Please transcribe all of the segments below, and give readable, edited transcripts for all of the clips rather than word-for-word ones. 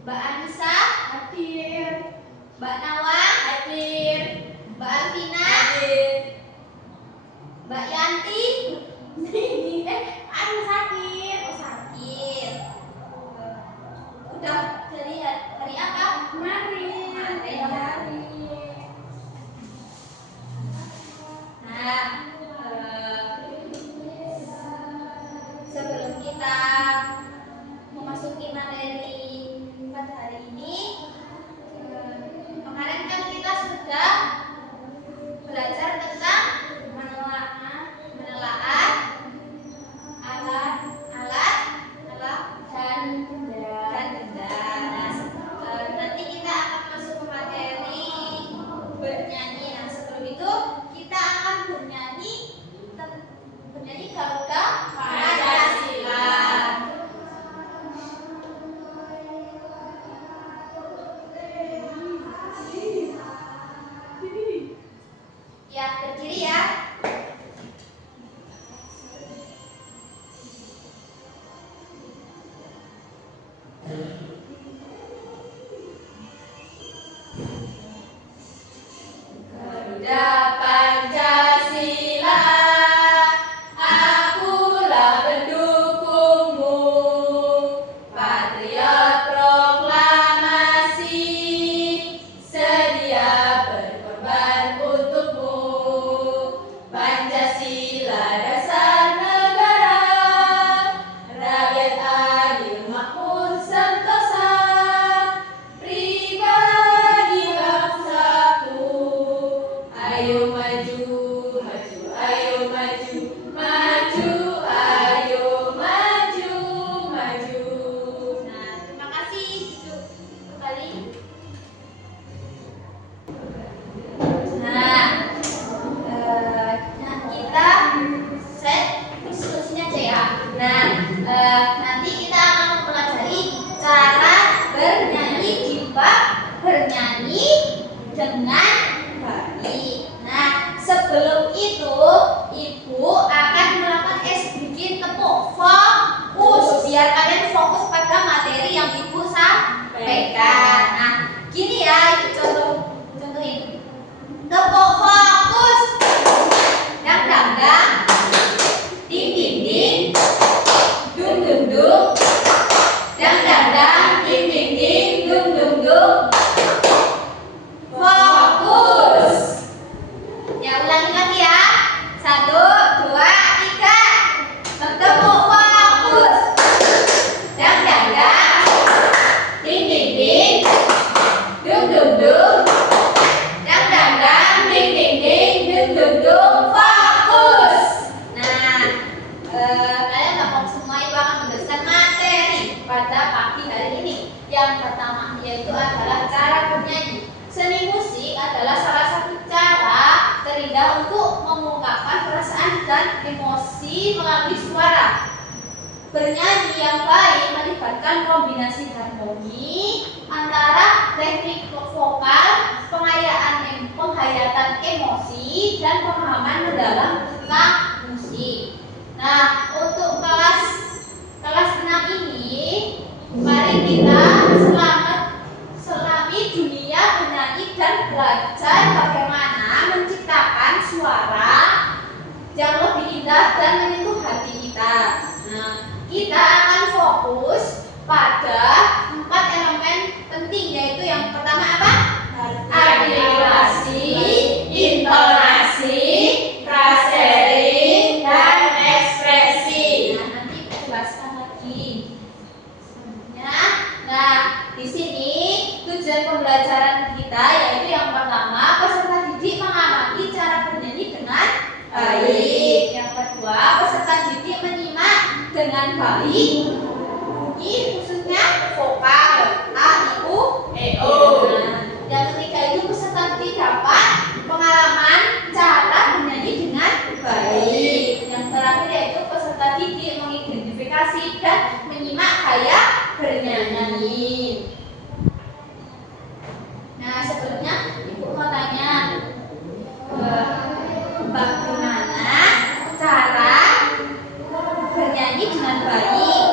Mbak Anissa, hadir. Mbak Nawang, Hadir. Mbak Alvina, Hadir. Mbak Yanti, Anu sakit. oh sakit. Udah dari hari apa? Kemarin. Kemarin. Nah, sebelum kita memasuki materi pada hari ini, kemarin kan kita sudah belajar tentang menelaah alat dan benda. Nah, nanti kita akan masuk ke materi bernyanyi. Nah, sebelum itu kita akan bernyanyi Garuda Pancasila. Ya, berdiri ya. Garuda Pancasila, akulah pendukungmu, patriot proklamasi, sedia berkorban untukmu. Pancasila dasar negara, rakyat adil makmur sentosa, pribadi bangsaku. Ayo maju, maju, ayo maju, maju, ayo maju, maju. Nah, terima kasih. Duduk kembali. Nah, kita set diskusinya aja ya. Nah, nanti kita akan mempelajari cara bernyanyi di bab bernyanyi dengan baik. Nah, sebelum itu Ibu akan melakukan bikin tepuk fokus biar kalian fokus pada materi yang Ibu sampaikan. Nah, gini ya, Ibu contohin. Tepuk fokus. Dang dang dang. Ding ding ding. Dung dung dung. Dang dang dang. Ding ding ding. Dung dung dung. Fokus. Ya, ulangi lagi ya. 1, 2, 3. Tepuk fokus. Dang dang dang. Ding ding ding. Dung dung dung. Dang dang dang. Ding ding ding. Dung dung dung. Fokus. Nah, kalian gampang semua. Ibu akan menjelaskan materi pada pagi hari ini. Yang pertama yaitu adalah cara bernyanyi. Seni musik adalah salah satu cara terindah untuk mengungkapkan perasaan dan emosi melalui suara. Bernyanyi yang baik melibatkan kombinasi harmoni antara teknik vokal, penghayatan emosi, dan pemahaman mendalam tentang musik. Nah, untuk kelas 6 ini, mari kita selami dunia bernyanyi dan belajar bagaimana menciptakan suara yang lebih indah dan menyentuh hati kita. Nah, kita akan fokus pada 4 elemen penting, yaitu yang pertama apa? Artikulasi, intonasi, frasering, dan ekspresi. Nah, nanti jelaskan lagi. Nah, di sini tujuan pembelajaran kita yaitu yang pertama, peserta didik mengamati cara bernyanyi dengan baik. Yang kedua, peserta didik menyimak dengan baik. Bunyi khususnya vokal A, I, U, E, O. Nah, yang ketiga itu peserta didik dapat pengalaman cara bernyanyi dengan baik. Yang terakhir yaitu peserta didik mengidentifikasi dan menyimak gaya bernyanyi. Nah, sebelumnya Ibu mau tanya, bagaimana cara bernyanyi dengan baik?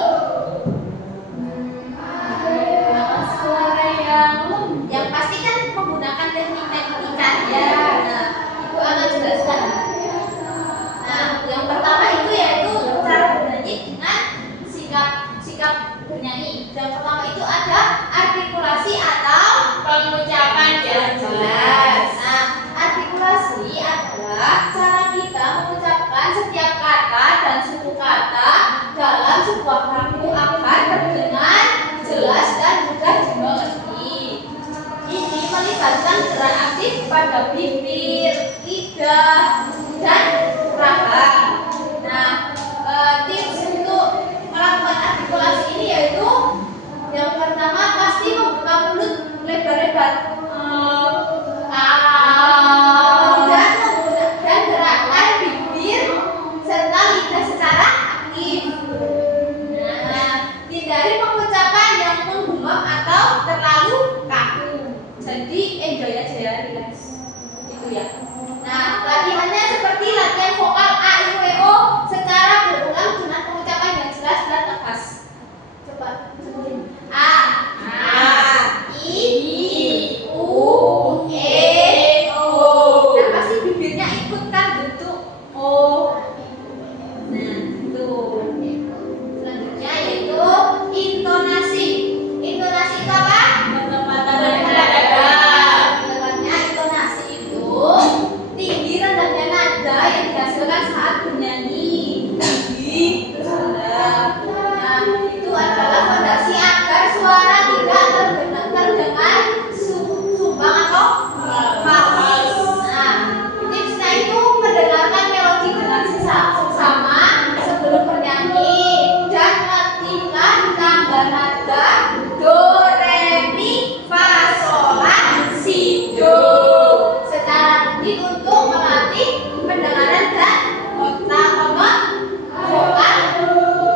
Dan menggunakan gerakan bibir serta lidah secara aktif. Nah, hindari pengucapan yang menggumam atau terlalu kaku. Jadi enjoy aja ya, relax. Gitu ya. Nah, latihannya seperti latihan vokal A, I, U, E, O secara berulang dengan pengucapan yang jelas dan tegas. Coba sebutin. A, I, U, E, O. Nah, pasti bibirnya ikutkan bentuk O. Nah, itu. Selanjutnya yaitu intonasi. Intonasi itu apa? Penempatan nada. Sebenarnya intonasi itu tinggi rendahnya nada yang dihasilkan saat bernyanyi. Tinggi terus rendah. Nah, itu adalah fondasi agar suara tidak terdengar sumbang atau fals. Nah, tipsnya itu mendengarkan melodi dengan seksama sebelum bernyanyi dan latihlah tangga nada do, re, mi, fa, sol, la, si, do secara rutin untuk melatih pendengaran dan otak vokal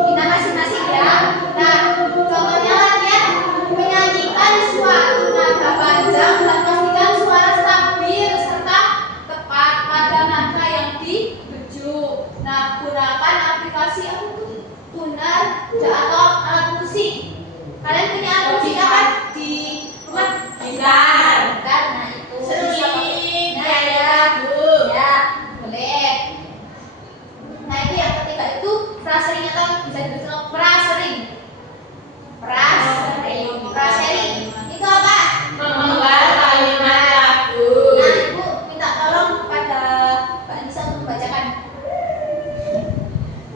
kita masing-masing ya. Nah, contohnya latihan menyanyikan suatu nada panjang dan pastikan suara stabil serta tepat pada nada yang dituju. Nah, gunakan aplikasi tuner atau alat musik. Kalian punya alat musik apa di rumah? Gitar. Gitar. Nah, itu Seruling. Nah, ya. Ya, boleh. Nah, ini yang ketiga itu frasering atau bisa disebut frasering. Frasering. Itu apa? Memenggal kalimat lagu. Nah, Ibu minta tolong kepada Mbak Anissa untuk membacakan.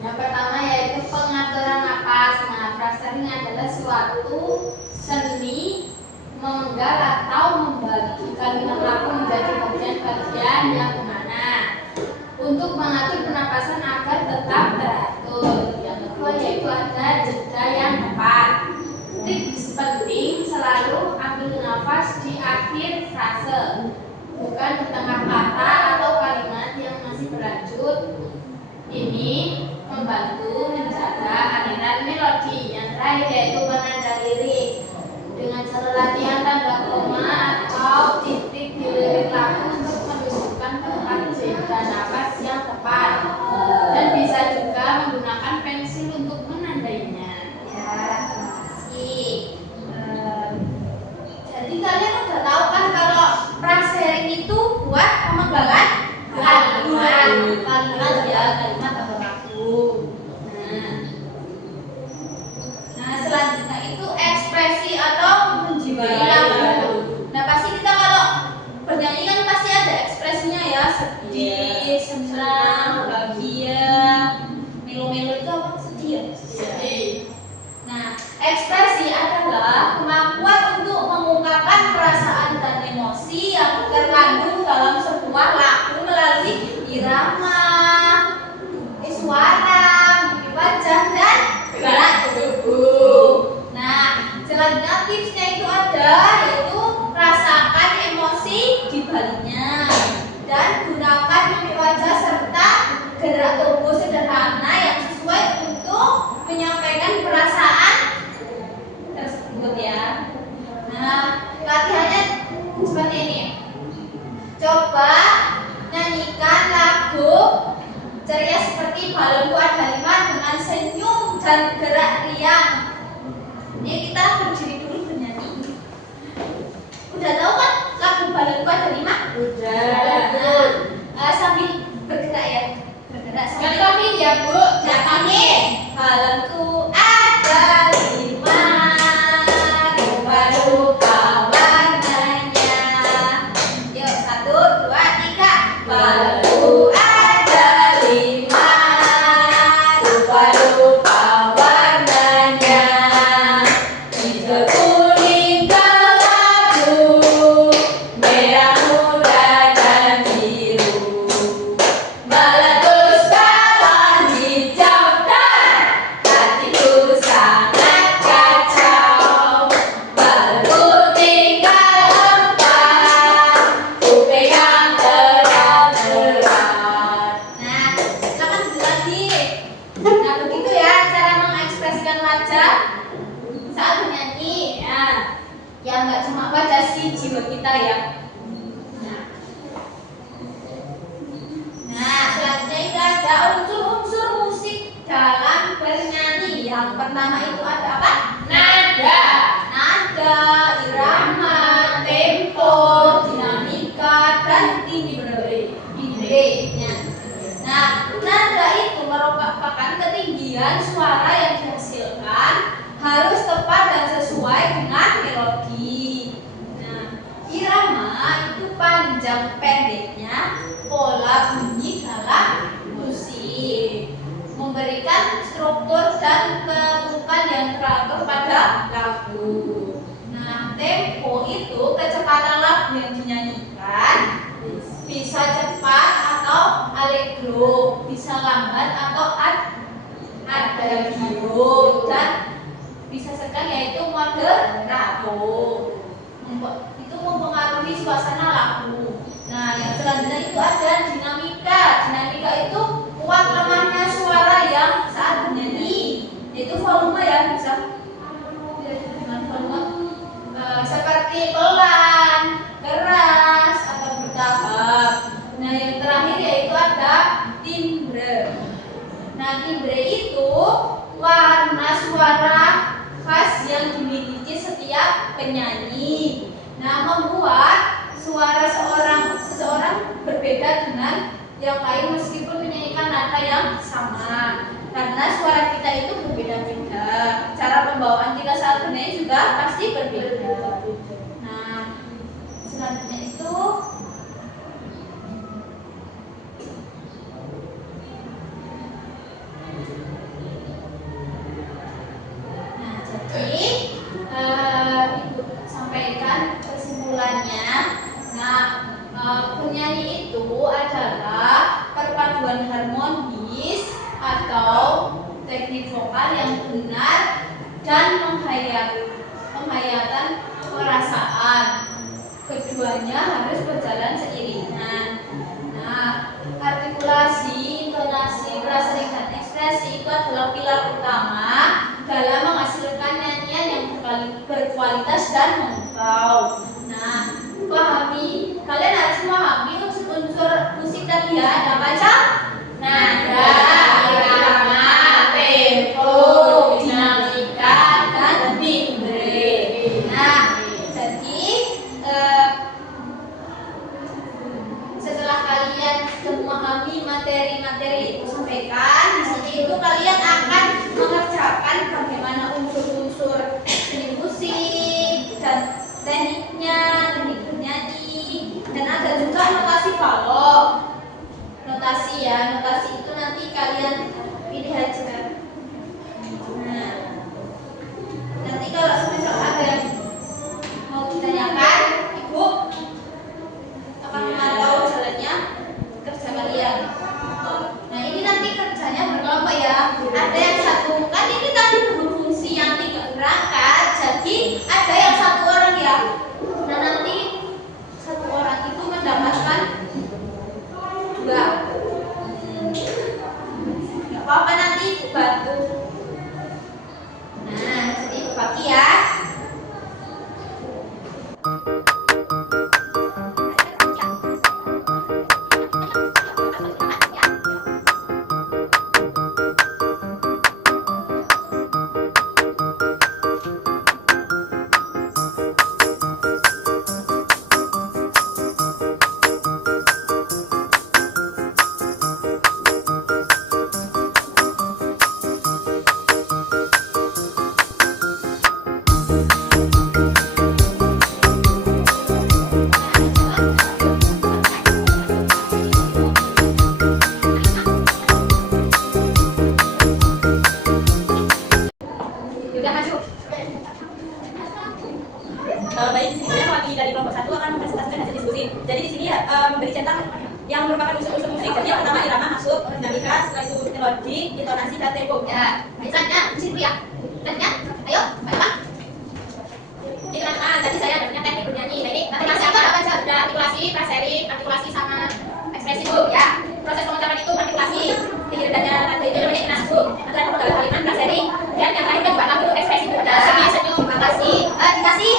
Yang pertama yaitu pengaturan napas. Nah, frasering adalah suatu seni memenggal atau membagi kalimat lagu menjadi bagian-bagian yang mana untuk mengatur pernapasan agar tetap teratur. Yang kedua yaitu ada jeda yang tepat. Tips penting selalu ambil nafas di akhir frase, bukan di tengah kata atau kalimat yang masih berlanjut. Ini membantu menjaga aliran melodi. Yang terakhir yaitu penanda lirik dengan cara latihan tanda koma atau titik di lirik lagu untuk menunjukkan tempat jeda nafas yang tepat, dan bisa juga menggunakan pensil untuk menandainya. Ya, terima kasih. Jadi kalian udah tahu kan kalau frasering itu buat pemenggalan kalimat ya, kalimat atau lagu. Nah, selanjutnya itu ekspresi atau menjiwai lagu. Nah, pasti kita kalau bernyanyi kan pasti ada ekspresinya ya, sedih, senang, bahagia, melo-melo itu apa? Sedih ya? Sedih. Nah, ekspresi adalah kemampuan untuk mengungkapkan perasaan dan emosi yang terkandung dalam sebuah lagu melalui irama, suara, mimik wajah, dan gerak tubuh. Nah, selanjutnya tipsnya itu ada yaitu rasakan emosi di baliknya dan gunakan mimik wajah serta gerak tubuh sederhana yang sesuai untuk menyampaikan perasaan tersebut ya. Nah, latihannya seperti ini. Coba nyanyikan lagu ceria seperti Balonku Ada 5 dengan senyum dan gerak riang. Ini kita berdiri dulu bernyanyi. Udah tahu kan lagu Balonku Ada 5? Udah. Nah, sambil bergerak ya. Bergerak Sekali sambil lagi ya, Bu. Ini balonku ada 5, rupa-rupa warnanya. Yuk, 1, 2, 3. Balonku ada 5, rupa-rupa warnanya. Hijau, kuning, kelabu, merah muda dan biru. Meletus kawan hijau dan Ya nggak cuma baca sih jiwa kita ya. Nah, selanjutnya itu ada unsur-unsur musik dalam bernyanyi. Yang pertama itu ada apa? Nada. Nada, irama, tempo, dinamika, dan timbre. Nah, nada itu merupakan ketinggian suara yang dihasilkan harus tepat dan sesuai dengan melodi. Nah, irama itu panjang pendeknya pola bunyi dalam musik, memberikan struktur dan ketukan yang teratur pada lagu. Nah, tempo itu kecepatan lagu yang dinyanyikan, bisa cepat atau allegro, bisa lambat atau adagio, dan bisa sedang yaitu moderato. Itu mempengaruhi suasana lagu. Nah, yang selanjutnya itu ada dinamika. Dinamika itu kuat lemahnya suara yang saat bernyanyi, yaitu volume ya, bisa dengan volume seperti pelan, keras, atau bertahap. Nah, yang terakhir yaitu ada timbre. Nah, timbre itu warna suara khas yang dimiliki setiap penyanyi. Nah, membuat suara seseorang berbeda dengan yang lain meskipun menyanyikan nada yang sama. Karena suara kita itu berbeda-beda. Cara pembawaan kita saat bernyanyi juga pasti berbeda. Nah, selanjutnya itu Ibu sampaikan kesimpulannya. Nah, penyanyi itu adalah perpaduan harmonis atau teknik vokal yang benar dan penghayatan perasaan. Keduanya harus berjalan seiringan. Nah, artikulasi, intonasi, frasering, dan ekspresi itu adalah pilar utama dalam menghasilkan nyanyian yang berkualitas dan memukau. Nah, kalian harus memahami unsur-unsur musik tadi ya. Ada macam nada, irama, tempo, dinamika, dan timbre. Nah, jadi setelah kalian memahami materi-materi itu sampaikan, di sini itu kalian akan mengerjakan bagaimana unsur-unsur seni musik dan tekniknya, teknik bernyanyi, dan ada juga notasi balok. Notasi ya, notasi itu nanti kalian pilih aja. Nah, nanti kalau semisal ada yang mau ditanyakan, Ibu akan memantau jalannya kerja kalian. Nah, ini nanti kerjanya berkelompok ya. Ada yang satu, kan ini tadi berfungsi yang 3 berangkat, jadi ada yang 1 orang ya. Nah, nanti 1 orang itu mendapatkan 2. Gak apa-apa, nanti Ibu bantu. Nah, jadi Ibu bagi ya. Baik, di sini saya mewakili dari kelompok 1 akan mempresentasikan hasil diskusi. Jadi di sini memberi centang yang merupakan unsur-unsur musik. Jadi yang pertama irama masuk, dinamika, setelah itu melodi, intonasi, dan tempo. Ya, misalnya di sini ya. Tanya, ayo, Mbak. Ini kenapa? Tadi saya dapatnya teknik bernyanyi. Nah, ini Artikulasi apa aja? ada artikulasi, frasering, artikulasi sama ekspresi Bu. Ya, proses pengucapan itu artikulasi. Tinggi redahnya nada itu namanya intonasi Bu. Antara kalimat frasering dan yang terakhir juga lagu ekspresi Bu. Terima kasih. Dikasih